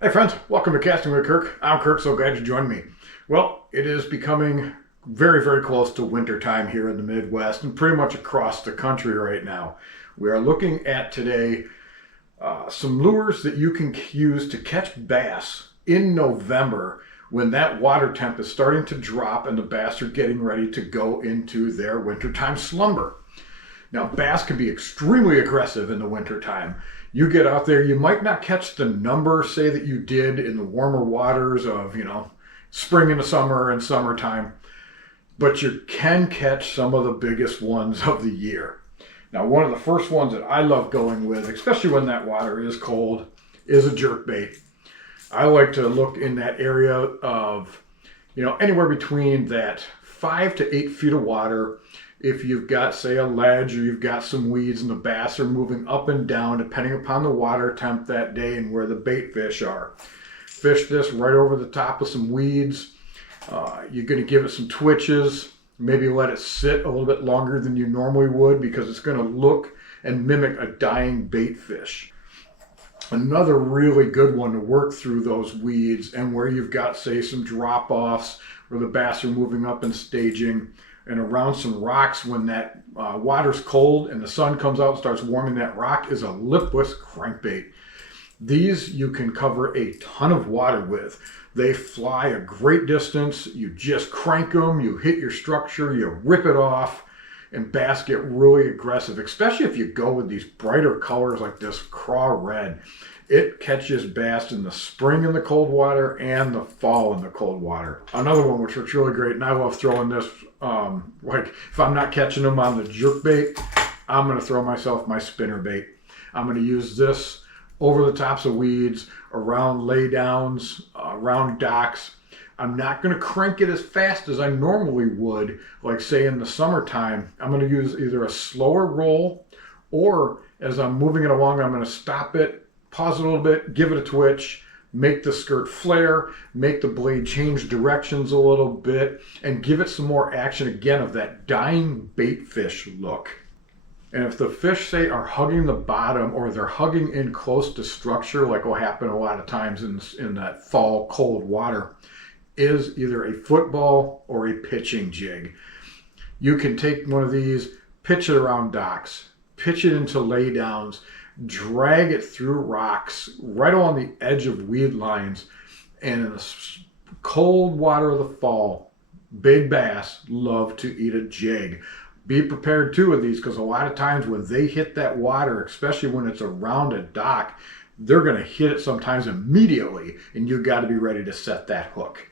Hey friends, welcome to Casting with Kirk. I'm Kirk, so glad you joined me. Well, it is becoming very close to winter time here in the Midwest and pretty much across the country right now. We are looking at today some lures that you can use to catch bass in November when that water temp is starting to drop and the bass are getting ready to go into their wintertime slumber. Now, bass can be extremely aggressive in the wintertime. You get out there, you might not catch the number, say, that you did in the warmer waters of, spring into summer and summertime, but you can catch some of the biggest ones of the year. Now, one of the first ones that I love going with, especially when that water is cold, is a jerkbait. I like to look in that area of, anywhere between that 5 to 8 feet of water. If you've got, say, a ledge or you've got some weeds and the bass are moving up and down depending upon the water temp that day and where the bait fish are. Fish this right over the top of some weeds. You're going to give it some twitches. Maybe let it sit a little bit longer than you normally would because it's going to look and mimic a dying bait fish. Another really good one to work through those weeds and where you've got, say, some drop-offs where the bass are moving up and staging, and around some rocks when that water's cold and the sun comes out and starts warming that rock, is a lipless crankbait. These you can cover a ton of water with. They fly a great distance. You just crank them, you hit your structure, you rip it off, and bass get really aggressive, especially if you go with these brighter colors like this craw red. It catches bass in the spring in the cold water and the fall in the cold water. Another one which looks really great, and I love throwing this, like if I'm not catching them on the jerk bait, I'm going to throw myself my spinner bait. I'm going to use this over the tops of weeds, around laydowns, around docks. I'm not going to crank it as fast as I normally would, like say in the summertime. I'm going to use either a slower roll, or as I'm moving it along, I'm going to stop it, pause it a little bit, give it a twitch, make the skirt flare, make the blade change directions a little bit, and give it some more action again of that dying bait fish look. And if the fish, say, are hugging the bottom or they're hugging in close to structure, like will happen a lot of times in that fall cold water, is either a football or a pitching jig. You can take one of these, pitch it around docks, pitch it into laydowns, drag it through rocks right along the edge of weed lines, and in the cold water of the fall, big bass love to eat a jig. Be prepared too with these, because a lot of times when they hit that water, especially when it's around a dock, they're going to hit it sometimes immediately, and you've got to be ready to set that hook.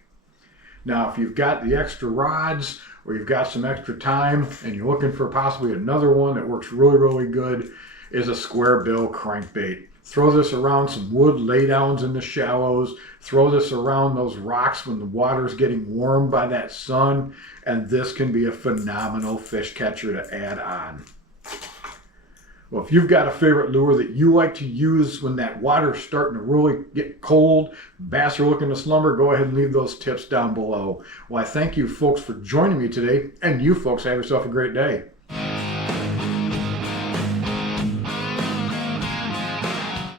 Now, if you've got the extra rods or you've got some extra time and you're looking for possibly another one that works really good, is a square bill crankbait. Throw this around some wood laydowns in the shallows. Throw this around those rocks when the water's getting warmed by that sun, and this can be a phenomenal fish catcher to add on. Well, if you've got a favorite lure that you like to use when that water's starting to really get cold, bass are looking to slumber, go ahead and leave those tips down below. Well, I thank you folks for joining me today, and you folks have yourself a great day.